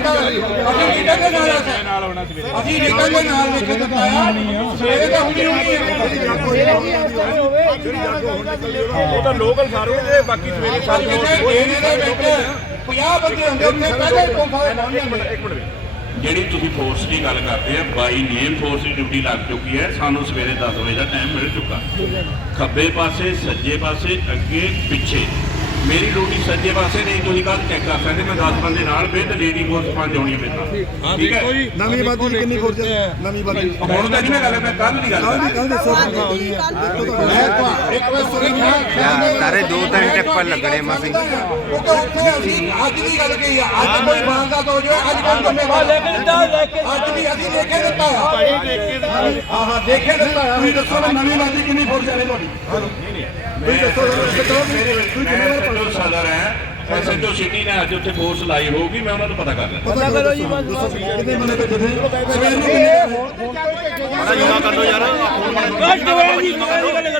ਦਿੱਤਾ ਅਸੀਂ ਲੀਡਰ ਦੇ ਨਾਲ ਆ ਨਾਲ ਹੋਣਾ ਸਵੇਰੇ। ਅਸੀਂ ਲੀਡਰ ਦੇ ਨਾਲ ਲਿਖ ਕੇ ਦਿੱਤਾ ਆ ਸਵੇਰੇ ਤਾਂ ਹੁਣੀ ਹੋਣੀ ਹੈ ਉਹ ਤਾਂ ਲੋਕਲ ਸਾਰੇ ਤੇ ਬਾਕੀ ਸਵੇਰੇ ਪਰ ਕਿਸੇ ਏਰੀਏ ਦੇ ਵਿੱਚ 50 ਬੰਦੇ ਹੁੰਦੇ ਉੱਥੇ ਪਹਿਲੇ ਹੀ ਪੁਲਿਸ ਵਾਲੇ ਪਹੁੰਚ ਜਾਂਦੇ। ਇੱਕ ਮਿੰਟ। ਜਿਹੜੀ ਤੁਸੀਂ ਫੋਰਸ ਦੀ ਗੱਲ ਕਰਦੇ ਆ ਬਾਈ ਨੇਮ ਫੋਰਸ ਦੀ ਡਿਊਟੀ ਲੱਗ ਚੁੱਕੀ ਹੈ। ਸਾਨੂੰ ਸਵੇਰੇ 10 ਵਜੇ ਦਾ ਟਾਈਮ ਮਿਲ ਚੁੱਕਾ। ਖੱਬੇ ਪਾਸੇ ਸੱਜੇ ਪਾਸੇ ਅੱਗੇ ਪਿੱਛੇ। ਮੇਰੀ ਡਿਊਟੀ ਸੱਜੇ ਪਾਸੇ ਨਹੀਂ ਤੁਸੀਂ ਕੱਲ ਚੈੱਕ ਕਰ ਸਕਦੇ ਮੈਂ 10 ਬੰਦੇ ਨਾਲ ਵਿਦ ਲੇਡੀ ਫੋਰਸ ਪੰਜ ਆਉਣੀ ਹੈ ਮੇਰੇ ਨਾਲ ਠੀਕ ਹੈ ਨਵੀਂ ਆਬਾਦੀ ਦੀ ਕਿੰਨੀ ਫੋਰਸ ਨਵੀਂ ਆਬਾਦੀ ਹੁਣ ਤਾਂ ਨਹੀਂ ਮੈਂ ਗੱਲ ਮੈਂ ਕੱਲ ਦੀ ਗੱਲ ਕਰ ਰਿਹਾ। ਕੱਲ ਦੱਸੋ ਮੈਂ ਇੱਕ ਵਾਰ ਸੁਣਿਆ ਸਾਰੇ ਦੋ ਤਿੰਨ ਟਿੱਪਰ ਲੱਗਣੇ ਮਸੀਂ। ਕਿਉਂਕਿ ਉੱਥੇ ਅਸੀਂ ਅੱਜ ਦੀ ਗੱਲ ਕਹੀ ਆ? ਅੱਜ ਕੋਈ ਬਾਂਦਾ ਹੋ ਜਾਏ ਅੱਜ ਕੋਈ ਜ਼ਿੰਮੇਵਾਰ। ਲੈ ਕੇ ਦਿੱਤਾ ਲੈ ਕੇ ਅੱਜ ਵੀ ਅਸੀਂ ਕੇ ਦਿੱਤਾ ਆ। ਹਾਂ ਹਾਂ ਦੇ ਕੇ ਦਿੱਤਾ ਆ। ਤੁਸੀਂ ਦੱਸੋ ਵੀ ਨਵੀਂ ਆਬਾਦੀ ਕਿੰਨੀ ਫੋਰਸ ਹੈ ਤੁਹਾਡੀ ਤੁਸੀਂ ਦੱਸੋ ਦੱਸੋ ਮੈਂ ਐਸਐਚਓ ਸਦਰ ਹੈ ਐਸਐਚਓ ਸਿਟੀ ਨੇ ਅੱਜ ਉੱਥੇ ਫੋਰਸ ਲਾਈ ਹੋਊਗੀ ਮੈਂ ਉਹਨਾਂ ਨੂੰ ਪਤਾ ਕਰ ਲੈਣਾ ਪਤਾ ਕਰੋ ਜੀ ਬਸ ਕਿੰਨੇ ਬੰਦੇ ਨੇ? ਸਵੇਰ ਨੂੰ ਕਿੰਨੇ ਮੇਨ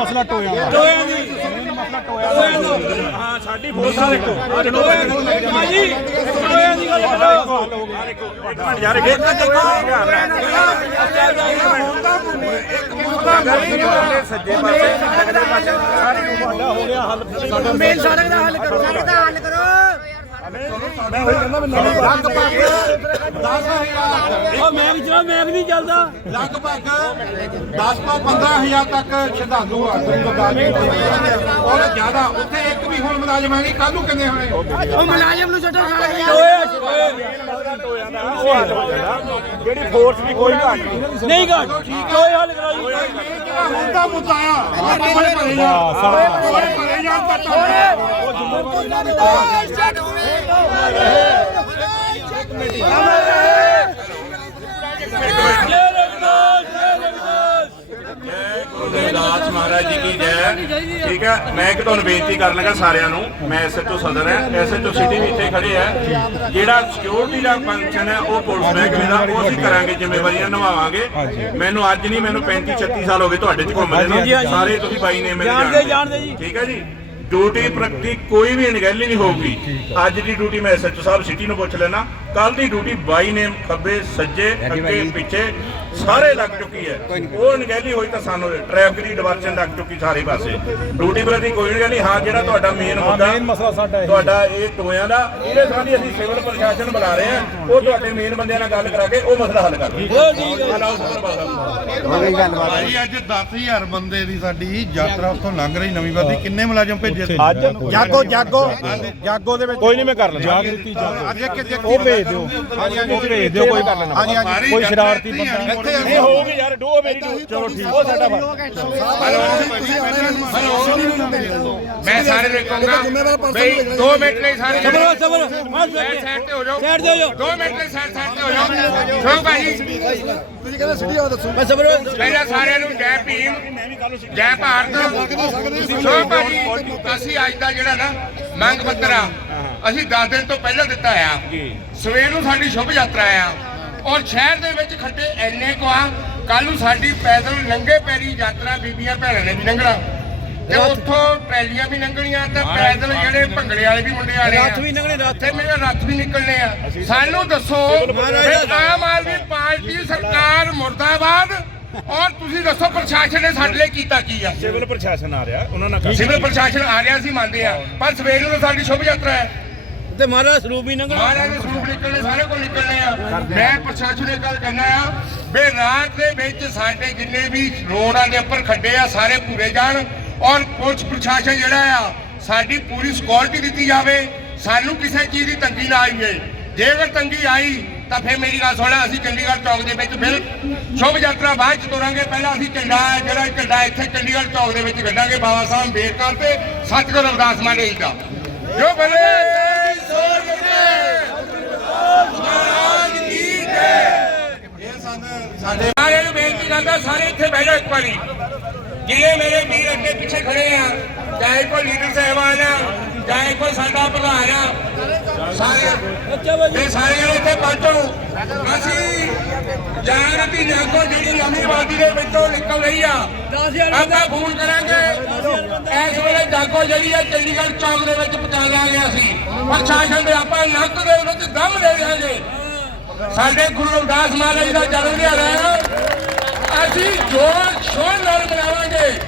ਮਸਲਾ ਟੋਇਆ ਦਾ ਟੋਇਆ ਦੀ ਮੇਨ ਮਸਲਾ ਟੋਇਆ ਦਾ ਹਾਂ ਸਾਡੀ ਫੋਰਸ ਆ ਦੇਖੋ। ਆ ਦੇਖੋ ਭਾਜੀ ਟੋਇਆ ਦੀ ਗੱਲ ਕਰੋ ਇੱਕ ਮਿੰਟ ਯਾਰ ਇੱਕ ਸੱਜੇ ਪਾਸੇ ਲੱਗਦੇ ਪਾਸੇ ਸਾਰੇ ਤੁਹਾਡਾ ਹੋ ਗਿਆ ਹੱਲ ਸਾਡਾ ਮੇਨ ਮੈਂ ਹੋਈ ਕਹਿੰਦਾ ਵੀ ਨਵੀਂ ਲਗਭਗ 10000 ਉਹ ਮੈਂ ਵੀ ਜਰਾ ਮੈਂ ਵੀ ਨਹੀਂ ਚੱਲਦਾ ਲਗਭਗ 10 ਤੋਂ 15000 ਤੱਕ ਸ਼ਰਧਾਲੂ ਆ ਗੁਰਦਾਸ ਜੀ ਔਰ ਜ਼ਿਆਦਾ ਉੱਥੇ ਇੱਕ ਵੀ ਹੁਣ ਮੁਲਾਜ਼ਮ ਨਹੀਂ ਕੱਲ ਨੂੰ ਕਿੰਨੇ ਹੋਣੇ ਟੋਇਆ ਦਾ ਉਹ ਹੱਲ ਹੋ ਜਾਣਾ ਜਿਹੜੀ ਫੋਰਸ ਦੀ ਕੋਈ ਘਾਟ ਨਹੀਂ ਘਾਟ ਕੋਈ ਹੱਲ ਕਰਾਈ ਜਿਹੜਾ ਹੁਣ ਦਾ ਮੁੱਦਾ ਆ ਆਪਾਂ ਭਰੇ ਜਾ ਭਰੇ ਜਾ ਕੱਟੋ ਗੁਰਦਾਸ ਮਹਾਰਾਜ ਜੀ ਕੀ ਜੈ। ਠੀਕ ਹੈ ਮੈਂ ਇੱਕ ਤੁਹਾਨੂੰ ਬੇਨਤੀ ਕਰਨ ਲੱਗਾ ਸਾਰਿਆਂ ਨੂੰ ਮੈਂ ਐਸਐਚਓ ਸਦਰ ਹਾਂ ਐਸਐਚਓ ਸਿਟੀ ਵੀ ਇੱਥੇ ਖੜੇ ਆ ਜਿਹੜਾ ਸਿਕਿਉਰਿਟੀ ਦਾ ਫੰਕਸ਼ਨ ਹੈ ਉਹ ਪੁਲਿਸ ਮਹਿਕਮੇ ਦਾ ਉਹ ਅਸੀਂ ਕਰਾਂਗੇ ਜ਼ਿੰਮੇਵਾਰੀਆਂ ਨਿਭਾਵਾਂਗੇ। ਮੈਨੂੰ ਅੱਜ ਨਹੀਂ ਮੈਨੂੰ 35 36 ਸਾਲ ਹੋ ਗਏ ਤੁਹਾਡੇ ਚ ਘੁੰਮਦੇ ਨੇ। ਸਾਰੇ ਤੁਸੀਂ ਬਾਈ ਨੇ ਮੇਰੇ ਜਾਣਦੇ-। ਠੀਕ ਹੈ ਜੀ। ਡਿਊਟੀ ਪ੍ਰਤੀ ਕੋਈ ਵੀ ਅਣਗਹਿਲੀ ਨਹੀਂ ਹੋਊਗੀ। ਅੱਜ ਦੀ ਡਿਊਟੀ ਮੈਂ ਐਸਐਚਓ ਸਾਹਿਬ ਸਿਟੀ ਨੂੰ ਪੁੱਛ ਲੈਣਾ ਕੱਲ ਦੀ ਡਿਊਟੀ ਬਾਈ ਨੇ ਖੱਬੇ ਸੱਜੇ ਅੱਗੇ ਪਿੱਛੇ। ਸਾਰੇ ਲੱਗ ਚੁੱਕੀ ਹੈ। ਉਹ ਅਣਗਹਿਲੀ ਹੋਈ ਤਾਂ ਸਾਨੂੰ ਟ੍ਰੈਫਿਕ ਦੀ ਡਿਵਰਸ਼ਨ ਲੱਗ ਚੁੱਕੀ ਸਾਰੇ ਪਾਸੇ। ਡਿਊਟੀ ਪ੍ਰਤੀ ਕੋਈ ਅਣਗਹਿਲੀ ਹਾਂ ਜਿਹੜਾ ਤੁਹਾਡਾ ਮੇਨ ਮੁੱਦਾ ਮੇਨ ਮਸਲਾ ਸਾਡਾ ਇਹ ਤੁਹਾਡਾ ਇਹ ਟੋਇਆਂ ਦਾ ਇਹਦੇ ਸੰਬੰਧੀ ਅਸੀਂ ਸਿਵਲ ਪ੍ਰਸ਼ਾਸਨ ਬੁਲਾ ਰਹੇ ਹਾਂ। ਉਹ ਤੁਹਾਡੇ ਮੇਨ ਬੰਦਿਆਂ ਨਾਲ ਗੱਲ ਕਰਾ ਕੇ ਉਹ ਮਸਲਾ ਹੱਲ ਕਰ ਭਾਈ ਅੱਜ 10000 ਬੰਦੇ ਦੀ ਸਾਡੀ ਯਾਤਰਾ ਉੱਥੋਂ ਲੰਘ ਰਹੀ ਨਵੀਂ ਆਬਾਦੀ ਕਿੰਨੇ ਮੁਲਾਜ਼ਮ ਭੇਜੇ ਸੀ? ਅੱਜ ਜਾਗੋ ਜਾਗੋ। ਜਾਗੋ ਦੇ ਵਿੱਚ। ਕੋਈ ਨਹੀਂ ਮੈਂ ਕਰ ਜਾਗਰਤੀ ਜਾਗੋ ਅੱਜ ਇੱਕ ਇੱਕ ਉਹ ਭੇਜ ਦਿਓ। ਉਹ ਭੇਜ ਦਿਓ ਕੋਈ ਕਰ ਲੈਣਾ। ਹਾਂਜੀ ਹਾਂਜੀ। ਕੋਈ ਸ਼ਰਾਰਤੀ ਬੰਦਾ। ਇੱਥੇ ਨਹੀਂ ਹੋਊਗੀ ਯਾਰ ਡੋ ਮੇਰੀ ਡੋ ਚਲੋ ਠੀਕ ਉਹ ਸਾਡਾ ਮੈਂ ਸਾਰੇ ਨੂੰ ਕਹੂੰਗਾ ਬਈ 2 ਮਿੰਟ ਲਈ ਸਾਰੇ ਸਬਰ ਸਬਰ ਸਾਈਡ ਤੇ ਹੋ ਜਾਓ। ਸਾਈਡ ਤੇ ਹੋ ਜਾਓ 2 ਮਿੰਟ ਲਈ ਸਾਈਡ ਸਾਈਡ ਤੇ ਹੋ ਜਾਓ। ਸ਼ੋਕ ਭਾਜੀ। ਤੁਸੀਂ ਕਹਿੰਦੇ ਸਿੱਧੀ ਆ ਦੱਸੋ। ਮੈਂ ਸਬਰ ਪਹਿਲਾਂ ਸਾਰਿਆਂ ਨੂੰ ਜੈ ਭੀਮ ਜੈ ਭਾਰਤ। ਸ਼ੋਕ ਭਾਜੀ ਅਸੀਂ ਅੱਜ ਦਾ ਜਿਹੜਾ ਨਾ ਮੰਗ ਪੱਤਰ ਆ ਅਸੀਂ 10 ਦਿਨ ਤੋਂ ਪਹਿਲਾਂ ਦਿੱਤਾ ਆ। ਸਵੇਰ ਨੂੰ ਸਾਡੀ ਸ਼ੁਭ ਯਾਤਰਾ ਆ। ਔਰ ਸ਼ਹਿਰ ਦੇ ਵਿੱਚ ਖੱਡੇ ਐਨੇ ਕੋ ਆ ਕੱਲ ਨੂੰ ਸਾਡੀ ਪੈਦਲ ਨੰਗੇ ਪੈਰੀ ਯਾਤਰਾ ਬੀਬੀਆਂ ਭੈਣਾਂ ਨੇ ਵੀ ਲੰਘਣਾ। ਤੇ ਉੱਥੋਂ ਟਰੈਲੀਆਂ ਵੀ ਲੰਘਣੀਆਂ ਤੇ ਪੈਦਲ ਜਿਹੜੇ ਭੰਗੜੇ ਵਾਲੇ ਵੀ ਮੁੰਡੇ ਆਣੇ ਆ। ਰੱਥ ਵੀ ਲੰਘਣੇ, ਰੱਥ। ਤੇ ਮੇਰੇ ਰੱਥ ਵੀ ਨਿਕਲਣੇ ਆ। ਸਾਨੂੰ ਦੱਸੋ ਆਮ ਆਦਮੀ ਪਾਰਟੀ ਸਰਕਾਰ ਮੁਰਦਾਬਾਦ ਔਰ ਤੁਸੀਂ ਦੱਸੋ ਪ੍ਰਸ਼ਾਸਨ ਨੇ ਸਾਡੇ ਲਈ ਕੀਤਾ ਕੀ ਆ? ਸਿਵਲ ਪ੍ਰਸ਼ਾਸਨ ਆ ਰਿਹਾ ਉਹਨਾਂ ਨਾਲ ਸਿਵਲ ਪ੍ਰਸ਼ਾਸਨ ਆ ਰਿਹਾ ਸੀ ਮੰਨਦੇ ਆ। ਪਰ ਸਵੇਰ ਨੂੰ ਸਾਡੀ ਸ਼ੁਭ ਯਾਤਰਾ ਹੈ। ਤੇ ਮਹਾਰਾਜ ਸਰੂਪ ਵੀ ਲੰਘਣਾ। ਮਹਾਰਾਜ ਦੇ ਸਰੂਪ ਨਿਕਲਣੇ ਸਾਰੇ ਕੋਲ ਨਿਕਲਣੇ। ਆ। ਮੈਂ ਪ੍ਰਸ਼ਾਸਨ ਨੂੰ ਗੱਲ ਕਹਿਣਾ ਆ ਰਾਤ ਦੇ ਵਿੱਚ ਸਾਡੇ ਜਿੰਨੇ ਵੀ ਰੋਡਾਂ ਦੇ ਉੱਪਰ ਖੱਡੇ ਆ ਸਾਰੇ ਪੂਰੇ ਜਾਣ ਔਰ ਪੁਲਿਸ ਪ੍ਰਸ਼ਾਸਨ ਜਿਹੜਾ ਆ ਸਾਡੀ ਪੂਰੀ ਸਿਕਿਉਰਿਟੀ ਦਿੱਤੀ ਜਾਵੇ ਸਾਨੂੰ ਕਿਸੇ ਚੀਜ਼ ਦੀ ਤੰਗੀ ਨਾ ਆਈਏ ਜੇ ਅਗਰ ਤੰਗੀ ਆਈ ਤਾਂ ਫਿਰ ਮੇਰੀ ਗੱਲ ਸੁਣੋ ਅਸੀਂ ਚੰਡੀਗੜ੍ਹ ਚੌਕ ਦੇ ਵਿੱਚ ਫਿਰ ਸ਼ੁਭ ਯਾਤਰਾ ਬਾਅਦ ਚ ਤੁਰਾਂਗੇ। ਪਹਿਲਾਂ ਅਸੀਂ ਝੰਡਾ ਜਿਹੜਾ ਝੰਡਾ ਇੱਥੇ ਚੰਡੀਗੜ੍ਹ ਚੌਕ ਦੇ ਵਿੱਚ ਗੱਡਾਂਗੇ ਬਾਬਾ ਸਾਹਿਬ ਅੰਬੇਦਕਰ ਤੇ ਸਤਿਗੁਰੂ ਰਵਿਦਾਸ ਮਾਨੇ ਜੀ ਦਾ। ਜੋ ਬਲੇ ਸੋ ਮਹਾਰਾਜ ਕੀ ਜੈ ਸਾਡੇ ਸਾਰਿਆਂ ਨੂੰ ਸਾਰੇ ਇੱਥੇ ਬਹਿ ਜਾ ਇੱਕ ਵਾਰੀ। ਜਿਹੜੇ ਮੇਰੇ ਵੀਰ ਅੱਗੇ ਪਿੱਛੇ ਖੜੇ ਆ, ਚਾਹੇ ਕੋਈ ਲੀਡਰ ਸਾਹਿਬਾਨ ਆ ਚਾਹੇ ਕੋਈ ਸਾਡਾ ਪ੍ਰਧਾਨ ਆ, ਸਾਰੇ ਇਹ ਸਾਰੇ ਜਣੇ ਇੱਥੇ ਪਹੁੰਚੋ। ਅਸੀਂ ਜਾਗਰਤੀ ਜਾਗੋ ਜਿਹੜੀ ਨਵੀਂ ਦੇ ਵਿੱਚੋਂ ਨਿਕਲ ਰਹੀ ਆ, ਆਪਾਂ ਫੋਨ ਕਰਾਂਗੇ। ਇਸ ਵੇਲੇ ਜਾਗੋ ਜਿਹੜੀ ਆ ਚੰਡੀਗੜ੍ਹ ਚੌਕ ਦੇ ਵਿੱਚ ਪਹੁੰਚਾ ਦਿਆਂਗੇ ਅਸੀਂ। ਪ੍ਰਸ਼ਾਸਨ ਦੇ ਆਪਾਂ ਨੱਕ ਦੇ ਵਿੱਚ ਦਮ ਦੇ ਮਨਾਵਾਂਗੇ ਸਾਡੇ ਗੁਰੂ ਰਵਿਦਾਸ ਮਹਾਰਾਜ ਦਾ ਜਨਮ ਦਿਹਾੜਾ ਹੈ ਅਸੀਂ ਜੋਰ ਸ਼ੋਰ ਨਾਲ ਮਨਾਵਾਂਗੇ